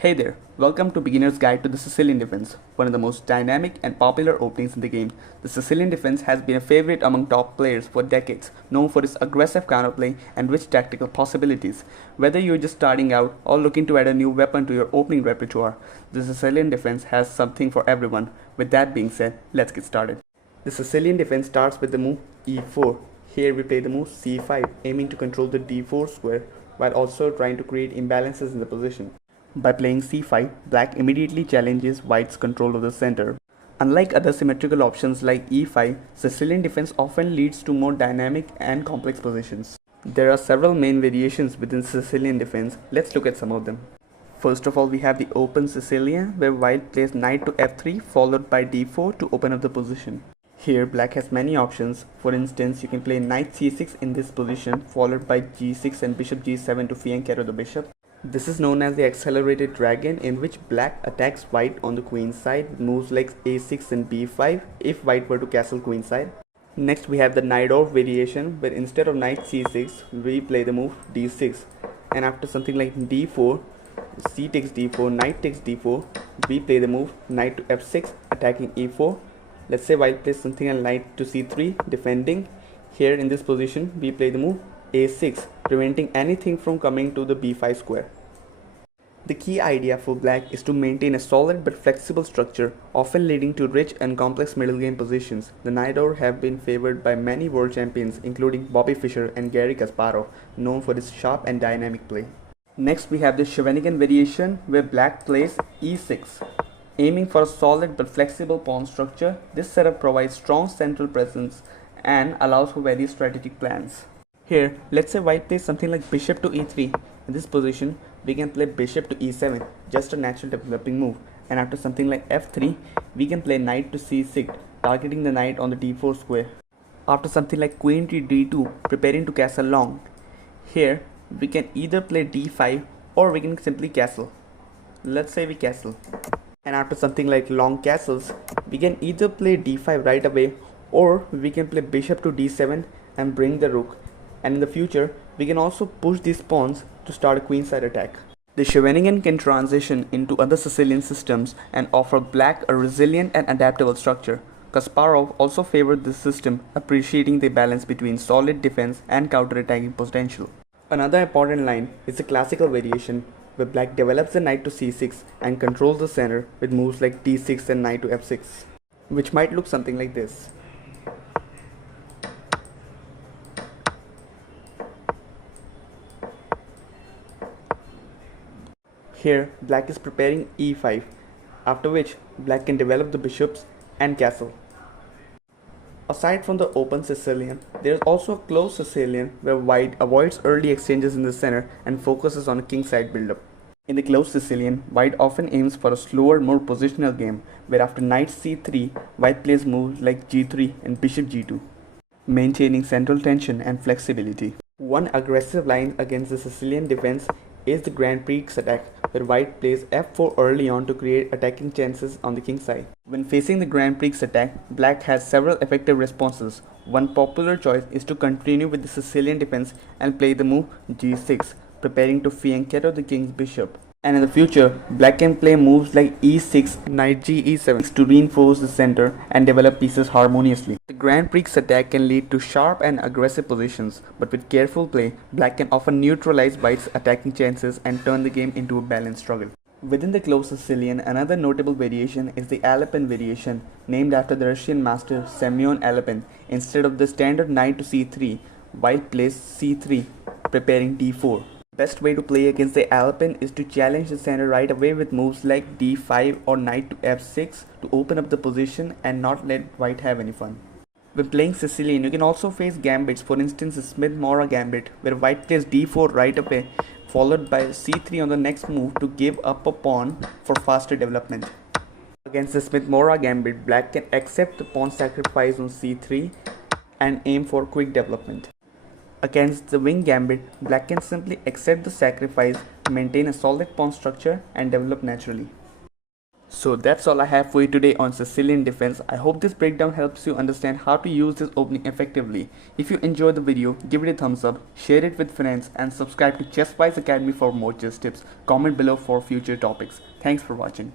Hey there, welcome to Beginner's Guide to the Sicilian Defense, one of the most dynamic and popular openings in the game. The Sicilian Defense has been a favorite among top players for decades, known for its aggressive counterplay and rich tactical possibilities. Whether you're just starting out or looking to add a new weapon to your opening repertoire, the Sicilian Defense has something for everyone. With that being said, let's get started. The Sicilian Defense starts with the move e4. Here we play the move c5, aiming to control the d4 square while also trying to create imbalances in the position. By playing c5, black immediately challenges white's control of the center. Unlike other symmetrical options like e5, Sicilian defense often leads to more dynamic and complex positions. There are several main variations within Sicilian defense. Let's look at some of them. First of all, we have the open Sicilian, where white plays knight to f3 followed by d4 to open up the position. Here black has many options. For instance, you can play knight c6 in this position followed by g6 and bishop g7 to fianchetto the bishop. This is known as the accelerated dragon, in which black attacks white on the queen side with moves like a6 and b5 if white were to castle queen side. Next we have the knight off variation, where instead of knight c6 we play the move d6, and after something like d4, c takes d4, knight takes d4, we play the move knight to f6 attacking e4. Let's say white plays something like knight to c3 defending. Here in this position we play the move a6, preventing anything from coming to the b5 square. The key idea for black is to maintain a solid but flexible structure, often leading to rich and complex middle game positions. The knight over have been favored by many world champions including Bobby Fischer and Garry Kasparov, known for his sharp and dynamic play. Next we have the Shevenigan variation, where black plays e6. Aiming for a solid but flexible pawn structure, this setup provides strong central presence and allows for various strategic plans. Here, let's say white plays something like bishop to e3. In this position, we can play bishop to e7, just a natural developing move. And after something like f3, we can play knight to c6, targeting the knight on the d4 square. After something like queen to d2, preparing to castle long. Here, we can either play d5 or we can simply castle. Let's say we castle. And after something like long castles, we can either play d5 right away or we can play bishop to d7 and bring the rook. And in the future, we can also push these pawns to start a queenside attack. The Shevenigan can transition into other Sicilian systems and offer black a resilient and adaptable structure. Kasparov also favored this system, appreciating the balance between solid defense and counter-attacking potential. Another important line is the classical variation, where black develops the knight to c6 and controls the center with moves like d6 and knight to f6, which might look something like this. Here, black is preparing e5, after which black can develop the bishops and castle. Aside from the open Sicilian, there is also a closed Sicilian, where white avoids early exchanges in the center and focuses on a kingside build-up. In the closed Sicilian, white often aims for a slower, more positional game, where after knight c3, white plays moves like g3 and bishop g2, maintaining central tension and flexibility. One aggressive line against the Sicilian defense is the Grand Prix attack, where white plays f4 early on to create attacking chances on the king side. When facing the Grand Prix attack, black has several effective responses. One popular choice is to continue with the Sicilian defense and play the move g6, preparing to fianchetto the king's bishop. And in the future, black can play moves like e6, knight g e7 to reinforce the center and develop pieces harmoniously. The Grand Prix attack can lead to sharp and aggressive positions, but with careful play, black can often neutralize white's attacking chances and turn the game into a balanced struggle. Within the closed Sicilian, another notable variation is the Alapin variation, named after the Russian master Semyon Alapin. Instead of the standard knight to c3, white plays c3, preparing d4. Best way to play against the Alapin is to challenge the center right away with moves like d5 or knight to f6 to open up the position and not let white have any fun. When playing Sicilian, you can also face gambits, for instance the Smith-Morra gambit, where white plays d4 right away followed by c3 on the next move to give up a pawn for faster development. Against the Smith-Morra gambit, black can accept the pawn sacrifice on c3 and aim for quick development. Against the wing gambit, black can simply accept the sacrifice, maintain a solid pawn structure and develop naturally. So that's all I have for you today on Sicilian Defense. I hope this breakdown helps you understand how to use this opening effectively. If you enjoyed the video, give it a thumbs up, share it with friends, and subscribe to ChessWiseAcademy for more chess tips. Comment below for future topics. Thanks for watching.